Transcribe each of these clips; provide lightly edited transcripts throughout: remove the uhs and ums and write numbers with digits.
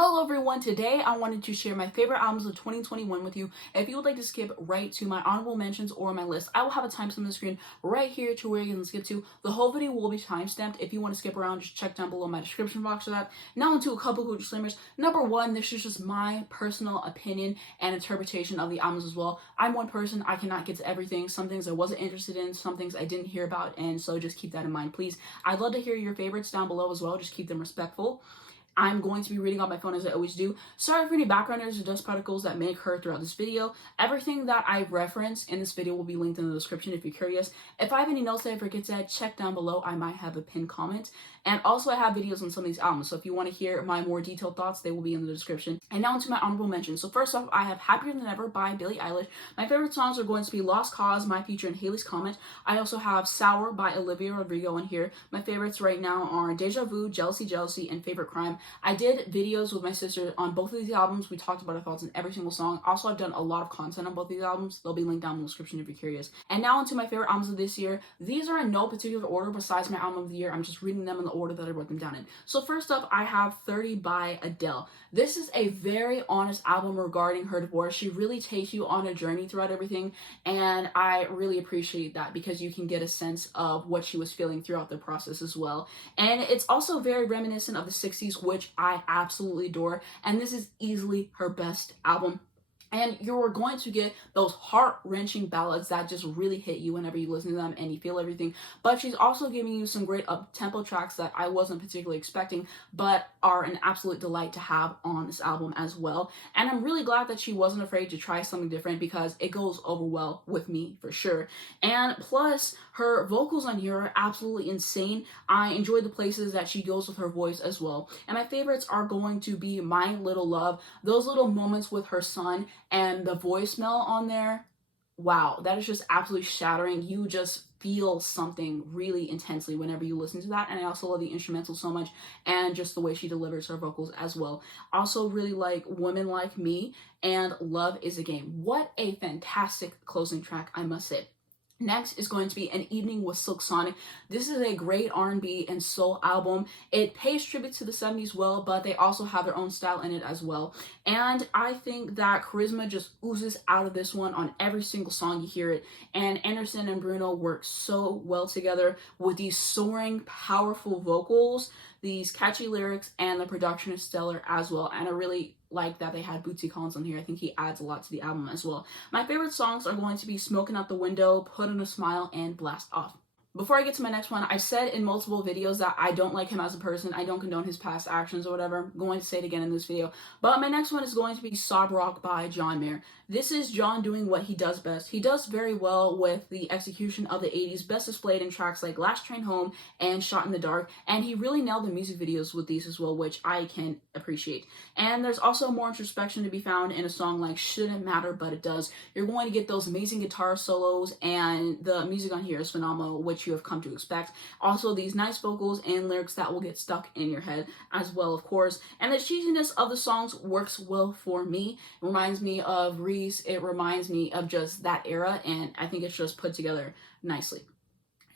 Hello everyone, today I wanted to share my favorite albums of 2021 with you. If you would like to skip right to my honorable mentions or my list, I will have a timestamp on the screen right here to where you can skip to. The whole video will be timestamped. If you want to skip around, just check down below my description box for that. Now into a couple quick disclaimers. Number one, this is just my personal opinion and interpretation of the albums as well. I'm one person, I cannot get to everything. Some things I wasn't interested in, some things I didn't hear about, and so just keep that in mind, please. I'd love to hear your favorites down below as well, just keep them respectful. I'm going to be reading on my phone as I always do. Sorry for any background noise or dust particles that may occur throughout this video. Everything that I reference in this video will be linked in the description if you're curious. If I have any notes that I forget to add, check down below. I might have a pinned comment. And also I have videos on some of these albums, so if you want to hear my more detailed thoughts, they will be in the description. And now into my honorable mentions. So first off, I have Happier Than Ever by Billie Eilish. My favorite songs are going to be Lost Cause, my feature, and Haley's Comment. I also have Sour by Olivia Rodrigo in here. My favorites right now are Deja Vu, Jealousy, Jealousy, and Favorite Crime. I did videos with my sister on both of these albums. We talked about our thoughts on every single song. Also, I've done a lot of content on both these albums. They'll be linked down in the description if you're curious. And now into my favorite albums of this year. These are in no particular order besides my album of the year. I'm just reading them in the order that I wrote them down in. So first up, I have 30 by Adele. This is a very honest album regarding her divorce. She really takes you on a journey throughout everything, and I really appreciate that because you can get a sense of what she was feeling throughout the process as well. And it's also very reminiscent of the 60s, which I absolutely adore, and this is easily her best album. And you're going to get those heart-wrenching ballads that just really hit you whenever you listen to them and you feel everything. But she's also giving you some great up-tempo tracks that I wasn't particularly expecting, but are an absolute delight to have on this album as well. And I'm really glad that she wasn't afraid to try something different because it goes over well with me for sure. And plus, her vocals on here are absolutely insane. I enjoy the places that she goes with her voice as well. And my favorites are going to be My Little Love, those little moments with her son, and the voicemail on there. Wow, that is just absolutely shattering. You just feel something really intensely whenever you listen to that. And I also love the instrumental so much and just the way she delivers her vocals as well. Also really like Women Like Me and Love Is a Game. What a fantastic closing track, I must say. Next is going to be An Evening with Silk Sonic. This is a great R&B and soul album. It pays tribute to the 70s well, but they also have their own style in it as well. And I think that charisma just oozes out of this one on every single song you hear it. And Anderson and Bruno work so well together with these soaring, powerful vocals, these catchy lyrics, and the production is stellar as well. And I really like that they had Bootsy Collins on here. I think he adds a lot to the album as well. My favorite songs are going to be Smoking Out the Window, Put on a Smile, and Blast Off. Before I get to my next one, I've said in multiple videos that I don't like him as a person. I don't condone his past actions or whatever. I'm going to say it again in this video. But my next one is going to be Sob Rock by John Mayer. This is John doing what he does best. He does very well with the execution of the 80s, best displayed in tracks like Last Train Home and Shot in the Dark. And he really nailed the music videos with these as well, which I can appreciate. And there's also more introspection to be found in a song like Shouldn't Matter, But It Does. You're going to get those amazing guitar solos, and the music on here is phenomenal, which you have come to expect. Also, these nice vocals and lyrics that will get stuck in your head as well, of course. And the cheesiness of the songs works well for me. It reminds me of Reese. It reminds me of just that era, and I think it's just put together nicely.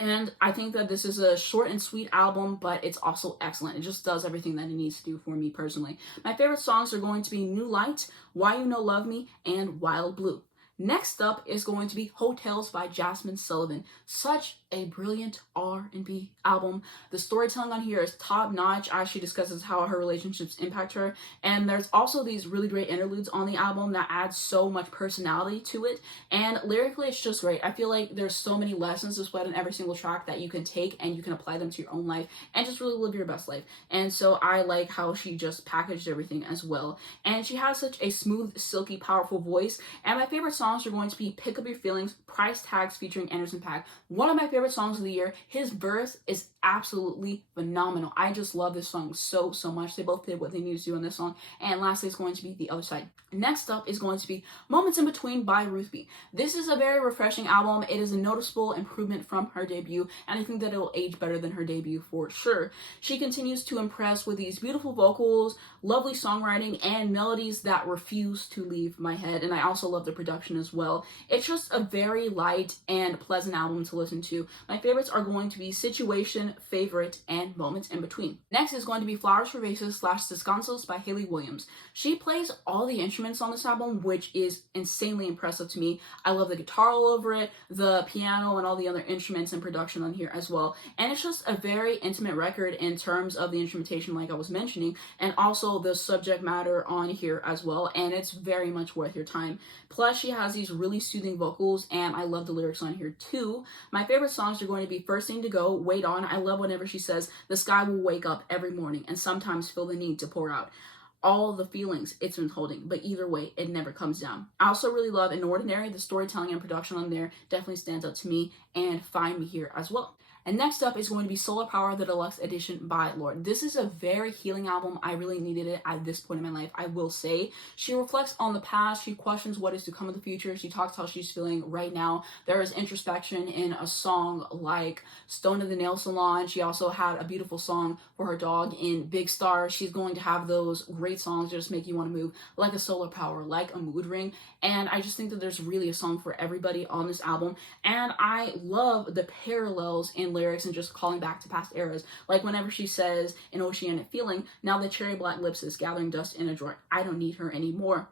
And I think that this is a short and sweet album, but it's also excellent. It just does everything that it needs to do for me personally. My favorite songs are going to be New Light, Why You No Love Me, and Wild Blue. Next up is going to be Hotels by Jasmine Sullivan. Such a brilliant R&B album. The storytelling on here is top notch as she discusses how her relationships impact her. And there's also these really great interludes on the album that add so much personality to it. And lyrically, it's just great. I feel like there's so many lessons displayed in every single track that you can take and you can apply them to your own life and just really live your best life. And so I like how she just packaged everything as well. And she has such a smooth, silky, powerful voice. And my favorite songs are going to be Pick Up Your Feelings, Price Tags featuring Anderson .Paak. One of my favorite songs of the year. His verse is absolutely phenomenal. I just love this song so much. They both did what they needed to do in this song. And lastly is going to be The Other Side. Next up is going to be Moments in Between by Ruth B. This is a very refreshing album. It is a noticeable improvement from her debut, and I think that it will age better than her debut for sure. She continues to impress with these beautiful vocals, lovely songwriting, and melodies that refuse to leave my head. And I also love the production as well. It's just a very light and pleasant album to listen to. My favorites are going to be Situation, Dream, Favorite, and Moments in Between. Next is going to be Flowers for Vases / Descansos by Hayley Williams. She plays all the instruments on this album, which is insanely impressive to me. I love the guitar all over it, the piano, and all the other instruments and production on here as well. And it's just a very intimate record in terms of the instrumentation, like I was mentioning, and also the subject matter on here as well. And it's very much worth your time. Plus, she has these really soothing vocals, and I love the lyrics on here too. My favorite songs are going to be First Thing to Go, Wait On. I love whenever she says, the sky will wake up every morning and sometimes feel the need to pour out all the feelings it's been holding, but either way, it never comes down. I also really love Inordinary. The storytelling and production on there definitely stands out to me, and Find Me Here as well. And next up is going to be Solar Power, the Deluxe Edition by Lorde. This is a very healing album. I really needed it at this point in my life, I will say. She reflects on the past. She questions what is to come in the future. She talks how she's feeling right now. There is introspection in a song like Stone in the Nail Salon. She also had a beautiful song for her dog in Big Star. She's going to have those great songs that just make you want to move, like a Solar Power, like a Mood Ring. And I just think that there's really a song for everybody on this album. And I love the parallels in lyrics and just calling back to past eras. Like whenever she says in Oceanic Feeling, now the cherry black lips is gathering dust in a drawer. I don't need her anymore.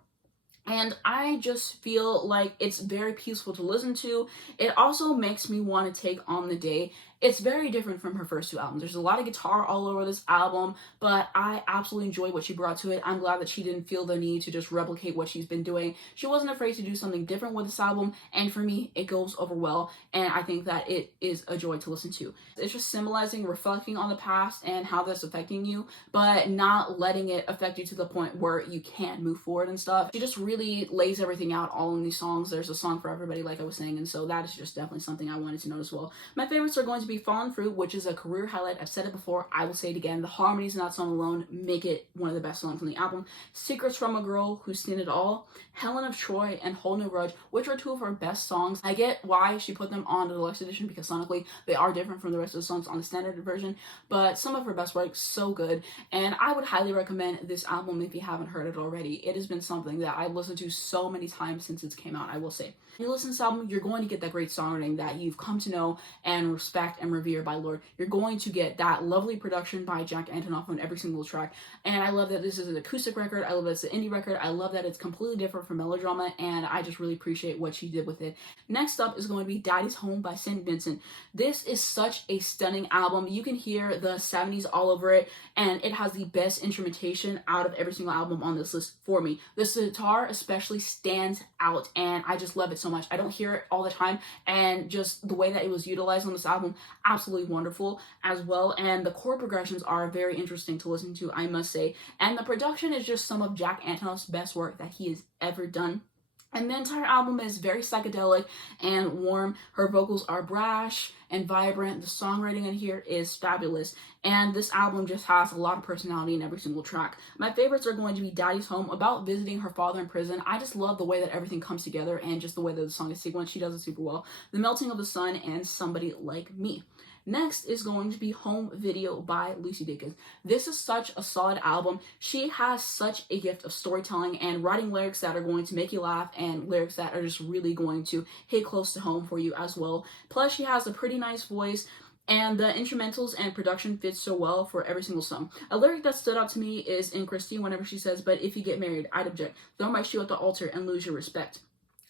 And I just feel like it's very peaceful to listen to. It also makes me want to take on the day. It's very different from her first two albums. There's a lot of guitar all over this album, but I absolutely enjoy what she brought to it. I'm glad that she didn't feel the need to just replicate what she's been doing. She wasn't afraid to do something different with this album, and for me, it goes over well, and I think that it is a joy to listen to. It's just symbolizing, reflecting on the past and how that's affecting you, but not letting it affect you to the point where you can't move forward and stuff. She just really lays everything out all in these songs. There's a song for everybody, like I was saying, and so that is just definitely something I wanted to note as well. My favorites are going to be Fallen Fruit, which is a career highlight. I've said it before, I will say it again. The harmonies in that song alone make it one of the best songs on the album. Secrets from a Girl Who's Seen It All, Helen of Troy, and Hold No Grudge, which are two of her best songs. I get why she put them on the deluxe edition because sonically they are different from the rest of the songs on the standard version, but some of her best work, so good. And I would highly recommend this album if you haven't heard it already. It has been something that I've listened to so many times since it's came out, I will say. When you listen to this album, you're going to get that great songwriting that you've come to know and respect and revere by Lorde. You're going to get that lovely production by Jack Antonoff on every single track. And I love that this is an acoustic record. I love that it's an indie record. I love that it's completely different from Melodrama, and I just really appreciate what she did with it. Next up is going to be Daddy's Home by St. Vincent. This is such a stunning album. You can hear the 70s all over it, and it has the best instrumentation out of every single album on this list for me. This guitar especially stands out, and I just love it so much. I don't hear it all the time, and just the way that it was utilized on this album, absolutely wonderful as well. And the chord progressions are very interesting to listen to, I must say. And the production is just some of Jack Antonoff's best work that he has ever done. And the entire album is very psychedelic and warm. Her vocals are brash and vibrant. The songwriting in here is fabulous. And this album just has a lot of personality in every single track. My favorites are going to be Daddy's Home, about visiting her father in prison. I just love the way that everything comes together and just the way that the song is sequenced. She does it super well. The Melting of the Sun and Somebody Like Me. Next is going to be Home Video by Lucy Dickens. This is such a solid album. She has such a gift of storytelling and writing lyrics that are going to make you laugh and lyrics that are just really going to hit close to home for you as well. Plus, she has a pretty nice voice, and the instrumentals and production fits so well for every single song. A lyric that stood out to me is in Christine whenever she says, "But if you get married, I'd object. Throw my shoe at the altar and lose your respect."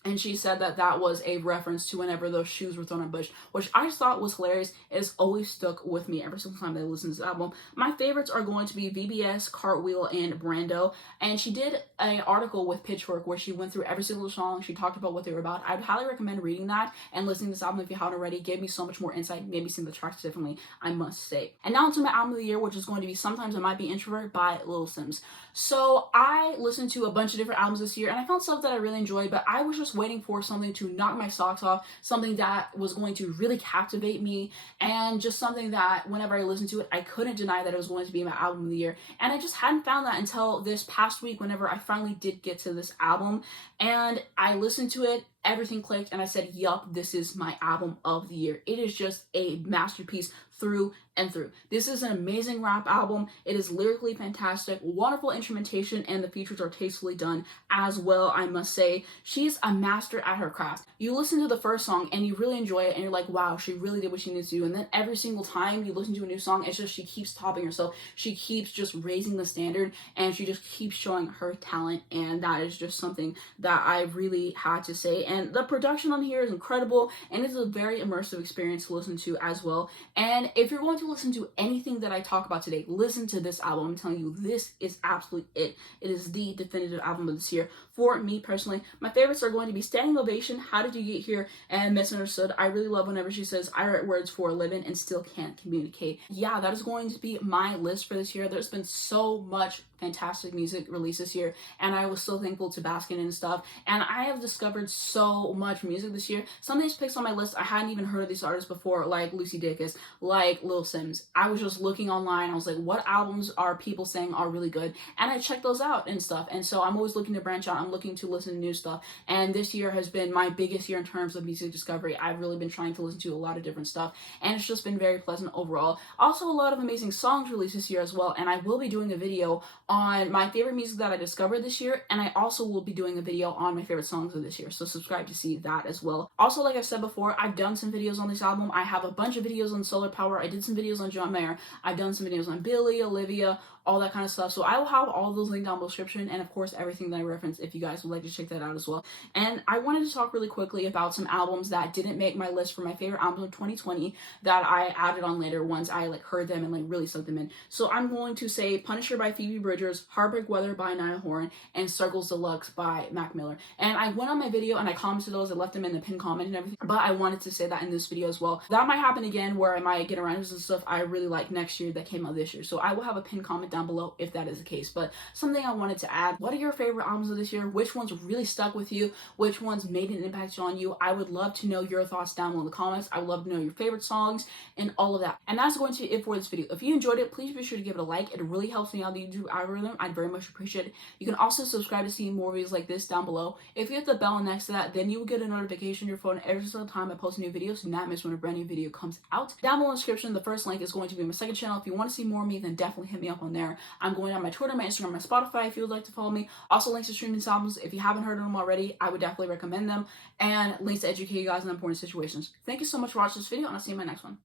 And she said that that was a reference to whenever those shoes were thrown in a bush, which I just thought was hilarious. It has always stuck with me every single time that I listen to this album. My favorites are going to be VBS, Cartwheel, and Brando. And she did an article with Pitchfork where she went through every single song. She talked about what they were about. I'd highly recommend reading that and listening to this album if you haven't already. It gave me so much more insight, made me see the tracks differently, I must say. And now to my album of the year, which is going to be Sometimes I Might Be Introvert by Lil Sims. So I listened to a bunch of different albums this year, and I found stuff that I really enjoyed, but I was just waiting for something to knock my socks off, something that was going to really captivate me, and just something that whenever I listened to it, I couldn't deny that it was going to be my album of the year. And I just hadn't found that until this past week whenever I finally did get to this album, and I listened to it everything clicked and I said, yup, this is my album of the year. It is just a masterpiece through and through. This is an amazing rap album. It is lyrically fantastic, wonderful instrumentation, and the features are tastefully done as well, I must say. She's a master at her craft. You listen to the first song and you really enjoy it and you're like, wow, she really did what she needs to do. And then every single time you listen to a new song, it's just she keeps topping herself. She keeps just raising the standard and she just keeps showing her talent, and that is just something that I really had to say. And the production on here is incredible, and it's a very immersive experience to listen to as well. And if you're going to listen to anything that I talk about today, listen to this album. I'm telling you, this is absolutely it. It is the definitive album of this year for me personally. My favorites are going to be Standing Ovation, How Did You Get Here, and Misunderstood. I really love whenever she says, I write words for a living and still can't communicate. Yeah, that is going to be my list for this year. There's been so much fantastic music released this year, and I was so thankful to bask in it and stuff. And I have discovered so much music this year. Some of these picks on my list, I hadn't even heard of these artists before, like Lucy Dacus, like Lil Sims. I was just looking online. I was like, what albums are people saying are really good? And I checked those out and stuff. And so I'm always looking to branch out. I'm looking to listen to new stuff. And this year has been my biggest year in terms of music discovery. I've really been trying to listen to a lot of different stuff, and it's just been very pleasant overall. Also, a lot of amazing songs released this year as well. And I will be doing a video on my favorite music that I discovered this year, and I also will be doing a video on my favorite songs of this year, so subscribe to see that as well. Also, like I've said before, I've done some videos on this album. I have a bunch of videos on Solar Power. I did some videos on John Mayer. I've done some videos on Billie, Olivia, all that kind of stuff. So I will have all those linked down below the description, and of course everything that I reference if you guys would like to check that out as well. And I wanted to talk really quickly about some albums that didn't make my list for my favorite albums of 2020 that I added on later once I heard them and really sucked them in. So I'm going to say Punisher by Phoebe Bridgers, Heartbreak Weather by Niall Horan, and Circles Deluxe by Mac Miller. And I went on my video and I commented those. I left them in the pinned comment and everything, but I wanted to say that in this video as well. That might happen again where I might get around to some stuff I really like next year that came out this year. So I will have a pinned comment down below if that is the case. But something I wanted to add, what are your favorite albums of this year? Which ones really stuck with you? Which ones made an impact on you? I would love to know your thoughts down below in the comments. I would love to know your favorite songs and all of that. And that's going to be it for this video. If you enjoyed it, please be sure to give it a like. It really helps me out the YouTube algorithm. I'd very much appreciate it. You can also subscribe to see more videos like this down below. If you hit the bell next to that, then you will get a notification on your phone every single time I post a new video, so you not miss when a brand new video comes out. Down below in the description, the first link is going to be my second channel. If you want to see more of me, then definitely hit me up on there. I'm going on my Twitter, my Instagram, my Spotify if you would like to follow me. Also links to streaming albums. If you haven't heard of them already, I would definitely recommend them. And links to educate you guys in important situations. Thank you so much for watching this video, and I'll see you in my next one.